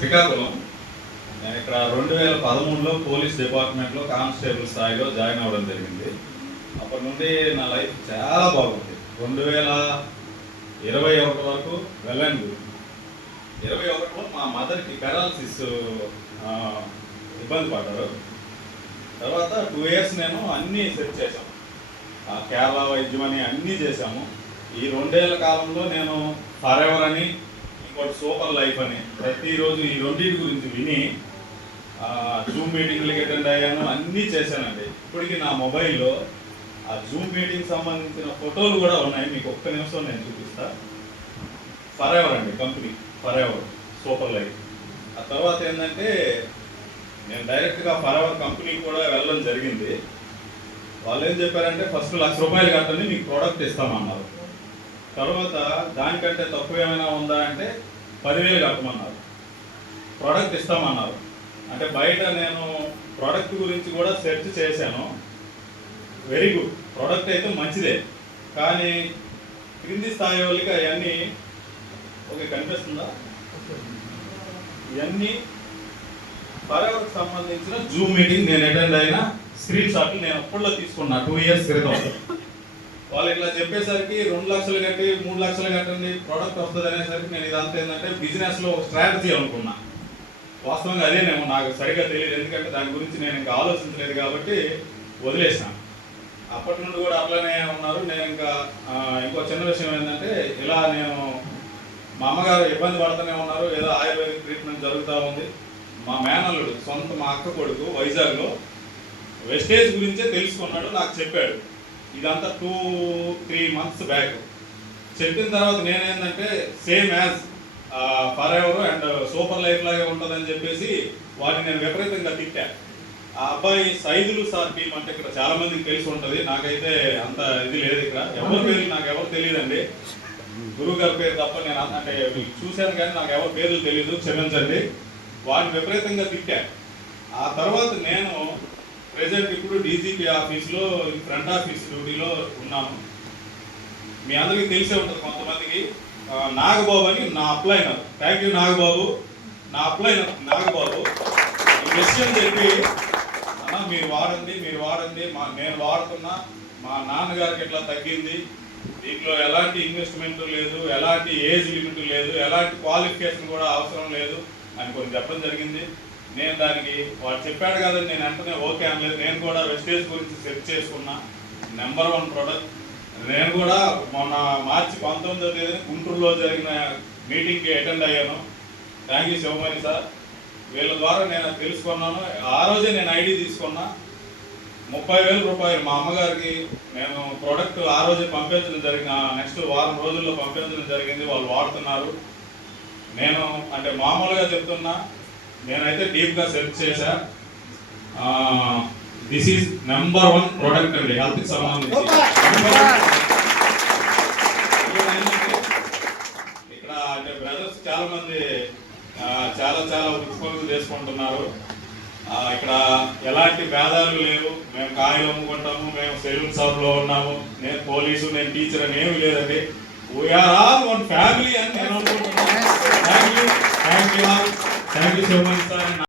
శ్రీకాకుళం. నేను ఇక్కడ రెండు వేల పదమూడులో పోలీస్ డిపార్ట్మెంట్లో కానిస్టేబుల్ స్థాయిలో జాయిన్ అవ్వడం జరిగింది. అప్పటి నుండి నా లైఫ్ చాలా బాగుంది. రెండు వేల ఇరవై ఒకటి వరకు వెళ్ళండి. ఇరవై ఒకటిలో మా మదర్కి పెరాలసిస్ ఇబ్బంది పడ్డారు. తర్వాత టూ ఇయర్స్ నేను అన్నీ సెట్ చేశాను కేరళ వైద్యం అని అన్నీ చేశాము. ఈ రెండేళ్ళ కాలంలో నేను ఫరెవర్ అని ఇంకోటి సూపర్ లైఫ్ అని ప్రతిరోజు ఈ రెండింటి గురించి విని జూమ్ మీటింగ్లకి అటెండ్ అయ్యాను అన్నీ చేశానండి. ఇప్పటికీ నా మొబైల్లో ఆ జూమ్ మీటింగ్ సంబంధించిన ఫోటోలు కూడా ఉన్నాయి. మీకు ఒక్క నిమిషం నేను చూపిస్తా. ఫరెవర్ అండి company for ever super life. ఆ తర్వాత ఏంటంటే నేను డైరెక్ట్గా ఫర్ ఎవర్ కంపెనీకి కూడా వెళ్ళడం జరిగింది. వాళ్ళు ఏం చెప్పారంటే ఫస్ట్ లక్ష రూపాయలు కట్టండి మీకు ప్రోడక్ట్ ఇస్తామన్నారు. తర్వాత దానికంటే తక్కువ ఏమైనా ఉందా అంటే పదివేలు కట్టమన్నారు. ప్రోడక్ట్ ఇస్తామన్నారు. అంటే బయట నేను ప్రోడక్ట్ గురించి కూడా సెర్చ్ చేశాను. వెరీ గుడ్ ప్రోడక్ట్ అయితే మంచిదే. కానీ క్రింది స్థాయి వాళ్ళకి అవన్నీ ఓకే కనిపిస్తుందా? ఇవన్నీ పర్యావరణకు సంబంధించిన జూమ్ మీటింగ్ నేను అటెండ్ అయిన స్క్రీన్ షాట్లు నేను అప్పుడులో తీసుకున్నా టూ ఇయర్స్ క్రితం. వాళ్ళు ఇట్లా చెప్పేసరికి రెండు లక్షలు కట్టి మూడు లక్షలు కట్టండి ప్రోడక్ట్ వస్తుంది అనేసరికి నేను ఇదంతా ఏంటంటే బిజినెస్లో స్ట్రాటజీ అనుకున్నా. వాస్తవంగా అదేనేమో నాకు సరిగ్గా తెలియదు ఎందుకంటే దాని గురించి నేను ఇంకా ఆలోచించలేదు కాబట్టి వదిలేసాను. అప్పటి నుండి కూడా అట్లానే ఉన్నారు. నేను ఇంకా ఇంకో చిన్న విషయం ఏంటంటే ఇలా నేను మా అమ్మగారు ఇబ్బంది పడుతూనే ఉన్నారు. ఏదో ఆయుర్వేదిక్ ట్రీట్మెంట్ జరుగుతూ ఉంది. మా మేనల్లుడు సొంత మా అక్క కొడుకు వైజాగ్లో వెస్టేజ్ గురించే తెలుసుకున్నాడు నాకు చెప్పాడు. ఇదంతా టూ త్రీ మంత్స్ బ్యాక్ చెప్పిన తర్వాత నేనేంటంటే same as for ever and super life లాగే ఉంటుందని చెప్పేసి వాటిని నేను విపరీతంగా తిట్టా. ఆ అబ్బాయి సైజులు సార్ టీం అంటే ఇక్కడ చాలా మందికి తెలిసి ఉంటుంది. నాకైతే అంత ఇది లేదు ఇక్కడ. ఎవరి పేరు నాకు ఎవరు తెలియదండి. గురువు గారి పేరు తప్ప నేను అంటే మీకు చూశాను కానీ నాకు ఎవరి పేర్లు తెలియదు క్షమించండి. వాడిని విపరీతంగా తిట్టా. ఆ తర్వాత నేను ప్రజెంట్ ఇప్పుడు డీజీపీ ఆఫీస్లో ఫ్రంట్ ఆఫీస్ డ్యూటీలో ఉన్నాము. మీ అందరికీ తెలిసే ఉంటుంది కొంతమందికి. నాగబాబు అని నా అప్లైనర్ థ్యాంక్ యూ నాగబాబు. నా అప్లైనర్ నాగబాబు. ఈ విషయం చెప్పి అన్న మీరు వాడండి మీరు వాడండి. మా నేను వాడుతున్నా. మా నాన్నగారికి ఎట్లా తగ్గింది? దీంట్లో ఎలాంటి ఇన్వెస్ట్మెంట్ లేదు ఎలాంటి ఏజ్ లిమిట్ లేదు ఎలాంటి క్వాలిఫికేషన్ కూడా అవసరం లేదు అని కొన్ని చెప్పడం జరిగింది. నేను దానికి వాడు చెప్పాడు కదండి నేను వెంటనే ఓకే అనలేదు. నేను కూడా వెస్టేజ్ గురించి సెర్చ్ చేసుకున్నా. నెంబర్ వన్ ప్రోడక్ట్ నేను కూడా మొన్న మార్చి పంతొమ్మిదో తేదీన గుంటూరులో జరిగిన మీటింగ్కి అటెండ్ అయ్యాను. థ్యాంక్ యూ శివమణి సార్ వీళ్ళ ద్వారా నేను తెలుసుకున్నాను. ఆ రోజే నేను ఐడి తీసుకున్నా. ముప్పై వేల రూపాయలు మా అమ్మగారికి. నేను ప్రోడక్ట్ ఆ రోజే పంపించడం జరిగిన నెక్స్ట్ వారం రోజుల్లో పంపించడం జరిగింది. వాళ్ళు వాడుతున్నారు. నేను అంటే మామూలుగా చెప్తున్నా నేనైతే డీప్గా సెర్చ్ చేశా. This is number one product అండి హెల్త్కి సంబంధించి. ఇక్కడ అంటే బ్రదర్స్ చాలా మంది చాలా చాలా ఉత్పత్తులు చేసుకుంటున్నారు. ఇక్కడ ఎలాంటి భేదాలు లేవు. మేము కాయలు అమ్ముకుంటాము మేము సెలూన్ షాప్లో ఉన్నాము. నేను పోలీసు నేను టీచర్ అని ఏమి లేదండి. వీఆర్ ఆల్ వన్ ఫ్యామిలీ అని నేను అనుకుంటున్నాను. Thank you thank you thank you so much sir